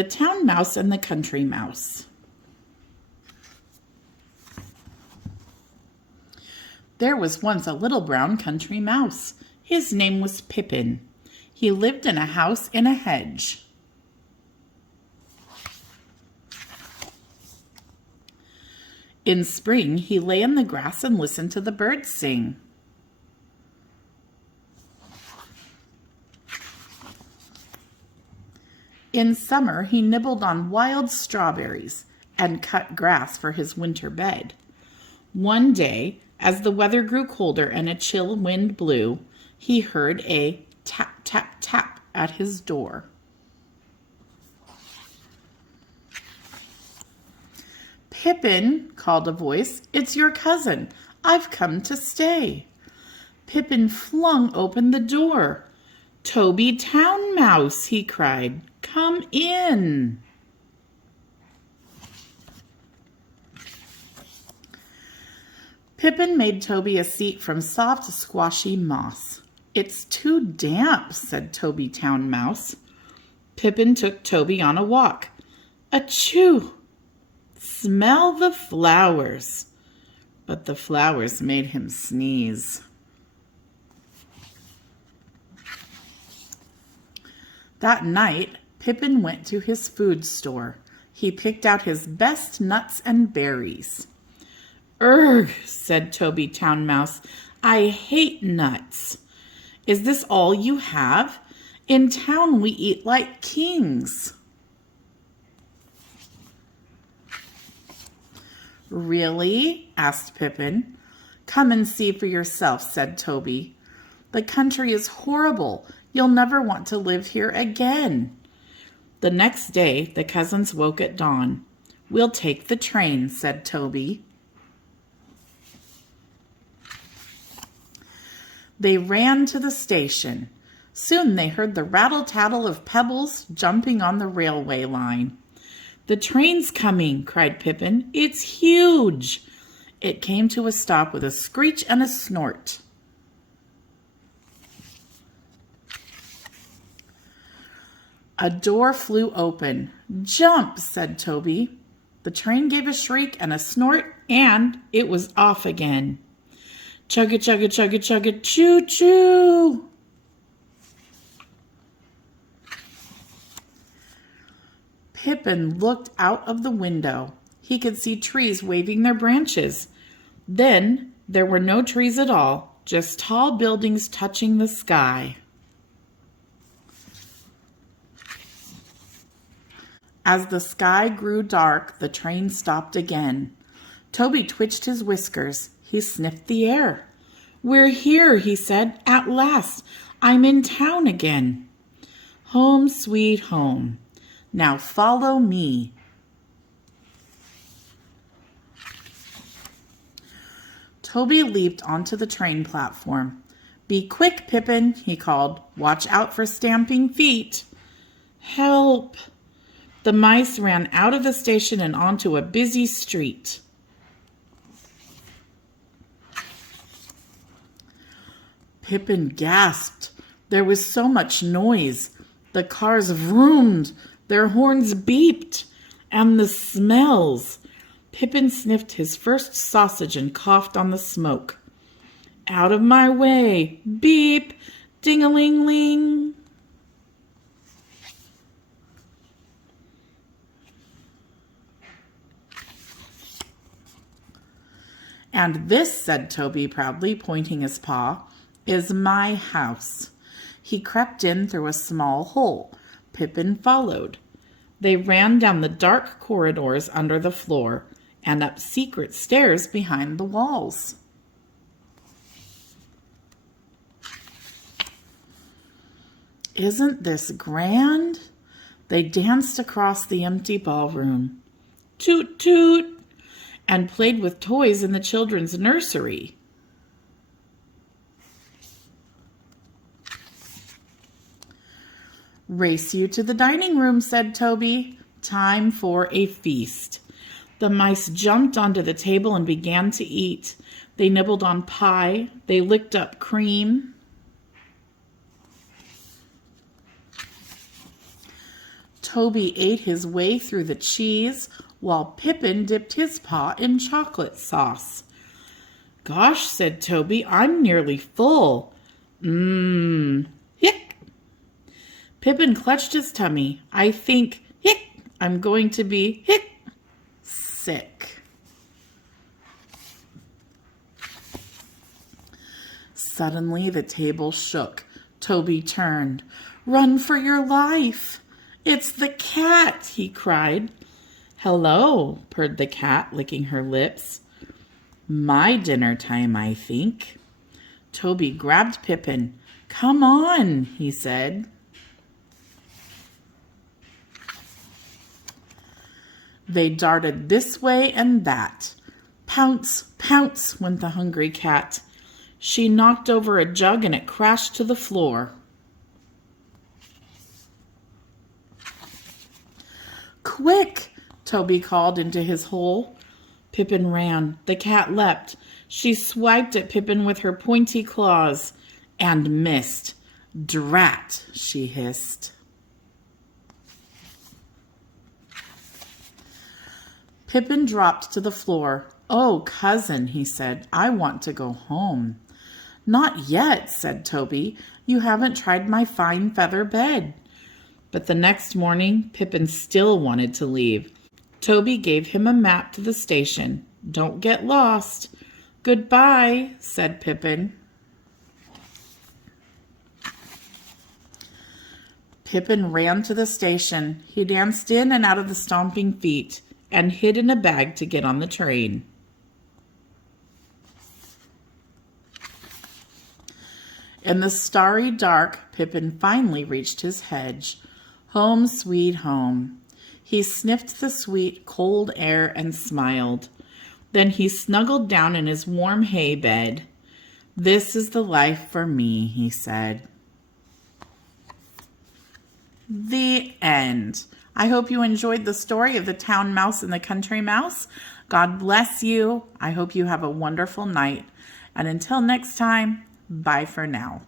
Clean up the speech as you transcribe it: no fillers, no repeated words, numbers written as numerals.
The Town Mouse and the Country Mouse. There was once a little brown country mouse. His name was Pippin. He lived in a house in a hedge. In spring, he lay in the grass and listened to the birds sing. In summer, he nibbled on wild strawberries and cut grass for his winter bed. One day, as the weather grew colder and a chill wind blew, he heard a tap, tap, tap at his door. "Pippin," called a voice, "it's your cousin. I've come to stay." Pippin flung open the door. "Toby Town Mouse," he cried, "come in." Pippin made Toby a seat from soft, squashy moss. "It's too damp," said Toby Town Mouse. Pippin took Toby on a walk. "Achoo! Smell the flowers." But the flowers made him sneeze. That night, Pippin went to his food store. He picked out his best nuts and berries. "Urgh," said Toby Town Mouse, "I hate nuts. Is this all you have? In town we eat like kings." "Really?" asked Pippin. "Come and see for yourself," said Toby. "The country is horrible. You'll never want to live here again." The next day, the cousins woke at dawn. "We'll take the train," said Toby. They ran to the station. Soon they heard the rattle-tattle of pebbles jumping on the railway line. "The train's coming," cried Pippin. "It's huge." It came to a stop with a screech and a snort. A door flew open. "Jump," said Toby. The train gave a shriek and a snort, and it was off again. Chugga, chugga, chugga, chugga, choo, choo. Pippin looked out of the window. He could see trees waving their branches. Then there were no trees at all, just tall buildings touching the sky. As the sky grew dark, the train stopped again. Toby twitched his whiskers. He sniffed the air. "We're here," he said. "At last, I'm in town again. Home, sweet home. Now follow me." Toby leaped onto the train platform. "Be quick, Pippin," he called. "Watch out for stamping feet." "Help!" The mice ran out of the station and onto a busy street. Pippin gasped. There was so much noise. The cars vroomed, their horns beeped, and the smells. Pippin sniffed his first sausage and coughed on the smoke. "Out of my way! Beep! Ding-a-ling-ling!" "And this," said Toby proudly, pointing his paw, "is my house." He crept in through a small hole. Pippin followed. They ran down the dark corridors under the floor and up secret stairs behind the walls. "Isn't this grand?" They danced across the empty ballroom. "Toot, toot!" and played with toys in the children's nursery. "Race you to the dining room," said Toby. "Time for a feast." The mice jumped onto the table and began to eat. They nibbled on pie. They licked up cream. Toby ate his way through the cheese while Pippin dipped his paw in chocolate sauce. Gosh, said Toby, I'm nearly full. Hick. Pippin clutched his tummy. I think, hick, I'm going to be, hick, sick. Suddenly the table shook. Toby turned. Run for your life. It's the cat, he cried. Hello, purred the cat, licking her lips. My dinner time, I think. Toby grabbed Pippin. Come on, he said. They darted this way and that. Pounce, pounce, went the hungry cat. She knocked over a jug and it crashed to the floor. Quick, Toby called into his hole. Pippin ran. The cat leapt. She swiped at Pippin with her pointy claws and missed. Drat, she hissed. Pippin dropped to the floor. Oh, cousin, he said, I want to go home. Not yet, said Toby. You haven't tried my fine feather bed. But the next morning, Pippin still wanted to leave. Toby gave him a map to the station. Don't get lost. Goodbye, said Pippin. Pippin ran to the station. He danced in and out of the stomping feet and hid in a bag to get on the train. In the starry dark, Pippin finally reached his hedge. Home, sweet home. He sniffed the sweet, cold air and smiled. Then he snuggled down in his warm hay bed. This is the life for me, he said. The end. I hope you enjoyed the story of the town mouse and the country mouse. God bless you. I hope you have a wonderful night. And until next time, bye for now.